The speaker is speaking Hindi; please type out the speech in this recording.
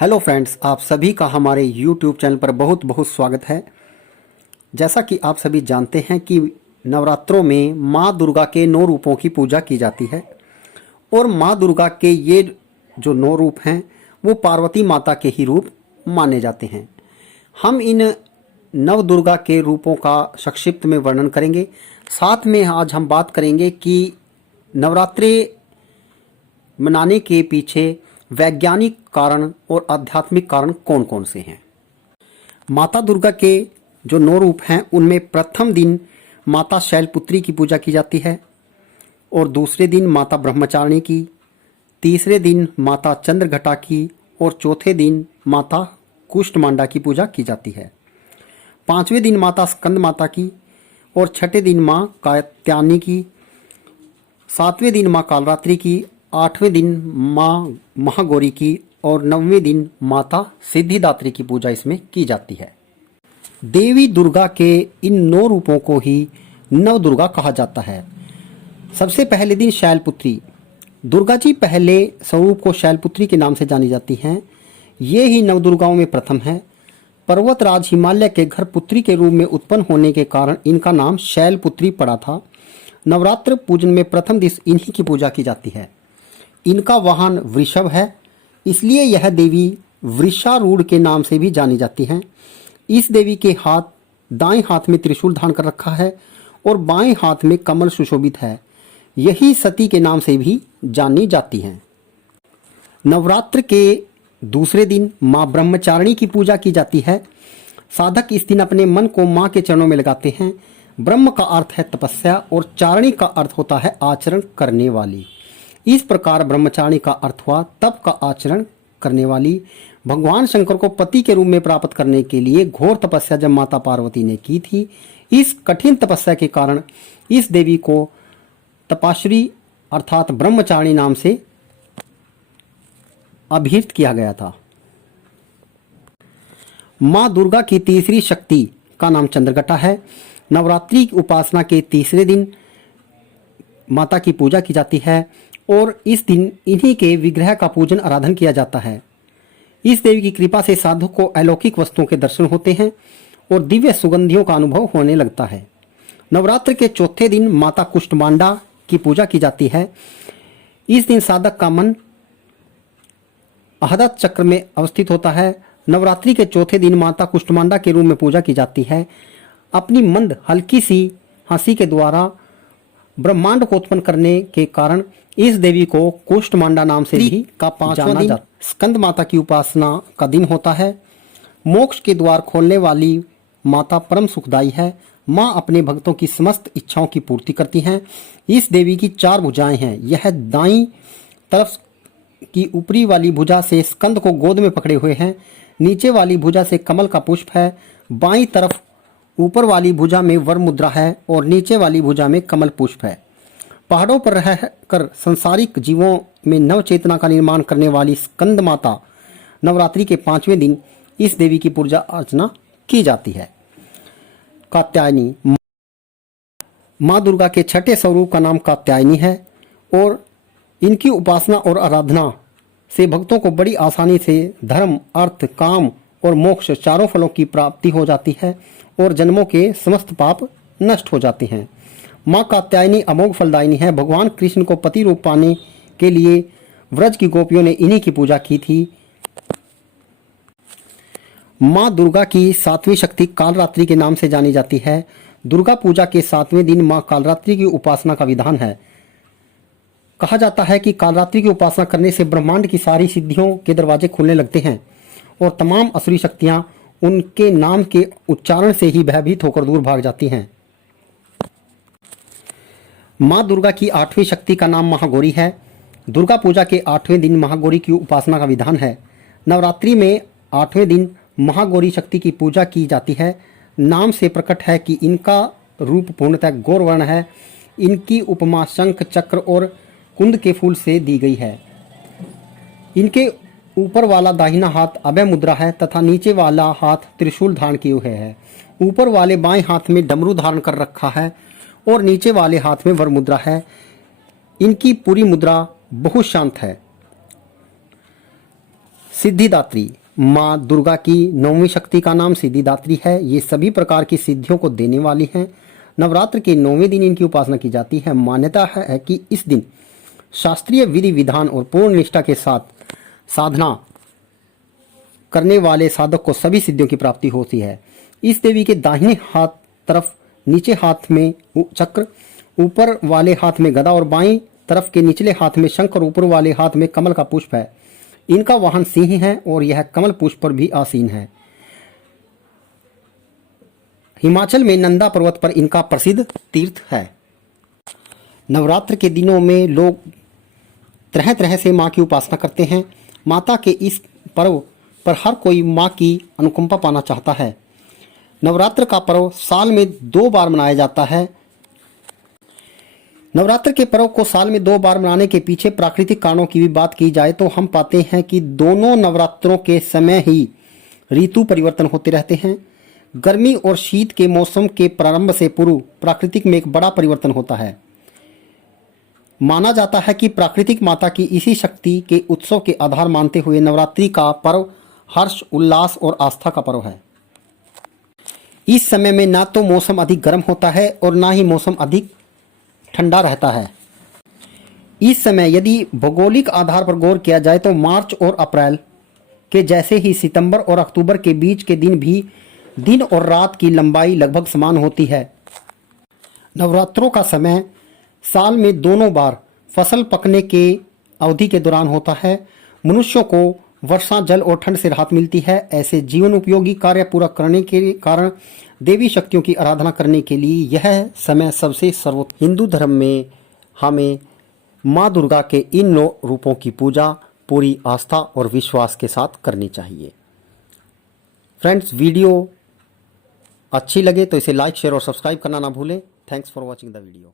हेलो फ्रेंड्स, आप सभी का हमारे YouTube चैनल पर बहुत बहुत स्वागत है। जैसा कि आप सभी जानते हैं कि नवरात्रों में माँ दुर्गा के 9 रूपों की पूजा की जाती है और माँ दुर्गा के ये जो 9 रूप हैं वो पार्वती माता के ही रूप माने जाते हैं। हम इन नव दुर्गा के रूपों का संक्षिप्त में वर्णन करेंगे। साथ में आज हम बात करेंगे कि नवरात्रे मनाने के पीछे वैज्ञानिक कारण और आध्यात्मिक कारण कौन कौन से हैं। माता दुर्गा के जो 9 रूप हैं उनमें प्रथम दिन माता शैलपुत्री की पूजा की जाती है और दूसरे दिन माता ब्रह्मचारिणी की, तीसरे दिन माता चंद्रघटा की और चौथे दिन माता कुष्ठमांडा की पूजा की जाती है। पांचवें दिन माता स्कंद माता की और छठे दिन माँ कात्यायनी की, सातवें दिन माँ कालरात्रि की, आठवें दिन माँ महागौरी की और नौवें दिन माता सिद्धिदात्री की पूजा इसमें की जाती है। देवी दुर्गा के इन 9 रूपों को ही नव दुर्गा कहा जाता है। सबसे पहले दिन शैलपुत्री। दुर्गा जी पहले स्वरूप को शैलपुत्री के नाम से जानी जाती हैं। ये ही नव दुर्गाओं में प्रथम है। पर्वतराज हिमालय के घर पुत्री के रूप में उत्पन्न होने के कारण इनका नाम शैलपुत्री पड़ा था। नवरात्र पूजन में प्रथम दिन इन्हीं की पूजा की जाती है। इनका वाहन वृषभ है, इसलिए यह देवी वृषारूढ़ के नाम से भी जानी जाती हैं। इस देवी के दाएं हाथ में त्रिशूल धारण कर रखा है और बाएं हाथ में कमल सुशोभित है। यही सती के नाम से भी जानी जाती हैं। नवरात्र के दूसरे दिन माँ ब्रह्मचारिणी की पूजा की जाती है। साधक इस दिन अपने मन को माँ के चरणों में लगाते हैं। ब्रह्म का अर्थ है तपस्या और चारिणी का अर्थ होता है आचरण करने वाली। इस प्रकार ब्रह्मचारिणी का अर्थ हुआ तप का आचरण करने वाली। भगवान शंकर को पति के रूप में प्राप्त करने के लिए घोर तपस्या जब माता पार्वती ने की थी, इस कठिन तपस्या के कारण इस देवी को तपाश्री अर्थात ब्रह्मचारिणी नाम से अभिहित किया गया था। माँ दुर्गा की तीसरी शक्ति का नाम चंद्रघटा है। नवरात्रि की उपासना के तीसरे दिन माता की पूजा की जाती है और इस दिन इन्हीं के विग्रह का पूजन आराधन किया जाता है। इस देवी की कृपा से साधक को अलौकिक वस्तुओं के दर्शन होते हैं और दिव्य सुगंधियों का अनुभव होने लगता है। नवरात्र के चौथे दिन माता कुष्ठमांडा की पूजा की जाती है। इस दिन साधक का मन आहदत चक्र में अवस्थित होता है। नवरात्रि के चौथे दिन माता कुष्ठमांडा के रूप में पूजा की जाती है। अपनी मंद हल्की सी हंसी के द्वारा ब्रह्मांड को उत्पन्न करने के कारण इस देवी को कुष्ठमांडा नाम से भी का 5वां दिन स्कंद माता की उपासना का दिन होता है। मोक्ष के द्वार खोलने वाली माता परम सुखदायी है। माँ अपने भक्तों की समस्त इच्छाओं की पूर्ति करती हैं। इस देवी की 4 भुजाएं हैं। यह दाईं तरफ की ऊपरी वाली भुजा से स्कंद को गोद में पकड़े हुए हैं। नीचे वाली भुजा से कमल का पुष्प है। बाईं तरफ ऊपर वाली भुजा में वर मुद्रा है और नीचे वाली भुजा में कमल पुष्प है। पहाड़ों पर रहकर संसारिक जीवों में नव चेतना का निर्माण करने वाली स्कंद माता नवरात्रि के 5वें दिन इस देवी की पूजा अर्चना की जाती है। कात्यायनी। माँ दुर्गा के छठे स्वरूप का नाम कात्यायनी है और इनकी उपासना और आराधना से भक्तों को बड़ी आसानी से धर्म, अर्थ, काम और मोक्ष चारों फलों की प्राप्ति हो जाती है और जन्मों के समस्त पाप नष्ट हो जाते हैं। माँ कात्यायनी अमोघ फलदायिनी है। भगवान कृष्ण को पति रूप पाने के लिए व्रज की गोपियों ने इन्हीं की पूजा की थी। माँ दुर्गा की 7वीं शक्ति कालरात्रि के नाम से जानी जाती है। दुर्गा पूजा के 7वें दिन माँ कालरात्रि की उपासना का विधान है। कहा जाता है कि कालरात्रि की उपासना करने से ब्रह्मांड की सारी सिद्धियों के दरवाजे खुलने लगते हैं और तमाम असुरी शक्तियां उनके नाम के उच्चारण से ही भयभीत होकर दूर भाग जाती हैं। माँ दुर्गा की 8वीं शक्ति का नाम महागौरी है। दुर्गा पूजा के 8वें दिन महागौरी की उपासना का विधान है। नवरात्रि में 8वें दिन महागौरी शक्ति की पूजा की जाती है। नाम से प्रकट है कि इनका रूप पूर्णतः गौरवर्ण है। इनकी उपमा शंख, चक्र और कुंद के फूल से दी गई है। इनके ऊपर वाला दाहिना हाथ अभय मुद्रा है तथा नीचे वाला हाथ त्रिशूल धारण किए हुए है। ऊपर वाले बाएं हाथ में डमरू धारण कर रखा है और नीचे वाले हाथ में वर मुद्रा है। इनकी पूरी मुद्रा बहुत शांत है। सिद्धिदात्री, माँ दुर्गा की नौवीं शक्ति का नाम सिद्धिदात्री है। ये सभी प्रकार की सिद्धियों को देने वाली हैं। नवरात्र के 9वें दिन इनकी उपासना की जाती है। मान्यता है कि इस दिन शास्त्रीय विधि विधान और पूर्ण निष्ठा के साथ साधना करने वाले साधक को सभी सिद्धियों की प्राप्ति होती है। इस देवी के दाहिने हाथ तरफ नीचे हाथ में चक्र, ऊपर वाले हाथ में गदा और बाईं तरफ के निचले हाथ में शंख और ऊपर वाले हाथ में कमल का पुष्प है। इनका वाहन सिंह है और यह कमल पुष्प पर भी आसीन है। हिमाचल में नंदा पर्वत पर इनका प्रसिद्ध तीर्थ है। नवरात्र के दिनों में लोग तरह तरह से माँ की उपासना करते हैं। माता के इस पर्व पर हर कोई माँ की अनुकंपा पाना चाहता है। नवरात्र का पर्व साल में 2 बार मनाया जाता है। नवरात्र के पर्व को साल में 2 बार मनाने के पीछे प्राकृतिक कारणों की भी बात की जाए तो हम पाते हैं कि दोनों नवरात्रों के समय ही ऋतु परिवर्तन होते रहते हैं। गर्मी और शीत के मौसम के प्रारंभ से पूर्व प्राकृतिक में एक बड़ा परिवर्तन होता है। माना जाता है कि प्राकृतिक माता की इसी शक्ति के उत्सव के आधार मानते हुए नवरात्रि का पर्व हर्ष, उल्लास और आस्था का पर्व है। इस समय में ना तो मौसम अधिक गर्म होता है और ना ही मौसम अधिक ठंडा रहता है। इस समय यदि भौगोलिक आधार पर गौर किया जाए तो मार्च और अप्रैल के जैसे ही सितंबर और अक्टूबर के बीच के दिन भी दिन और रात की लंबाई लगभग समान होती है। नवरात्रों का समय साल में दोनों बार फसल पकने के अवधि के दौरान होता है। मनुष्यों को वर्षा जल और ठंड से राहत मिलती है। ऐसे जीवन उपयोगी कार्य पूरा करने के कारण देवी शक्तियों की आराधना करने के लिए यह समय सबसे सर्वोत्तम। हिंदू धर्म में हमें माँ दुर्गा के इन 9 रूपों की पूजा पूरी आस्था और विश्वास के साथ करनी चाहिए। फ्रेंड्स, वीडियो अच्छी लगे तो इसे लाइक, शेयर और सब्सक्राइब करना ना भूलें। Thanks for watching the video.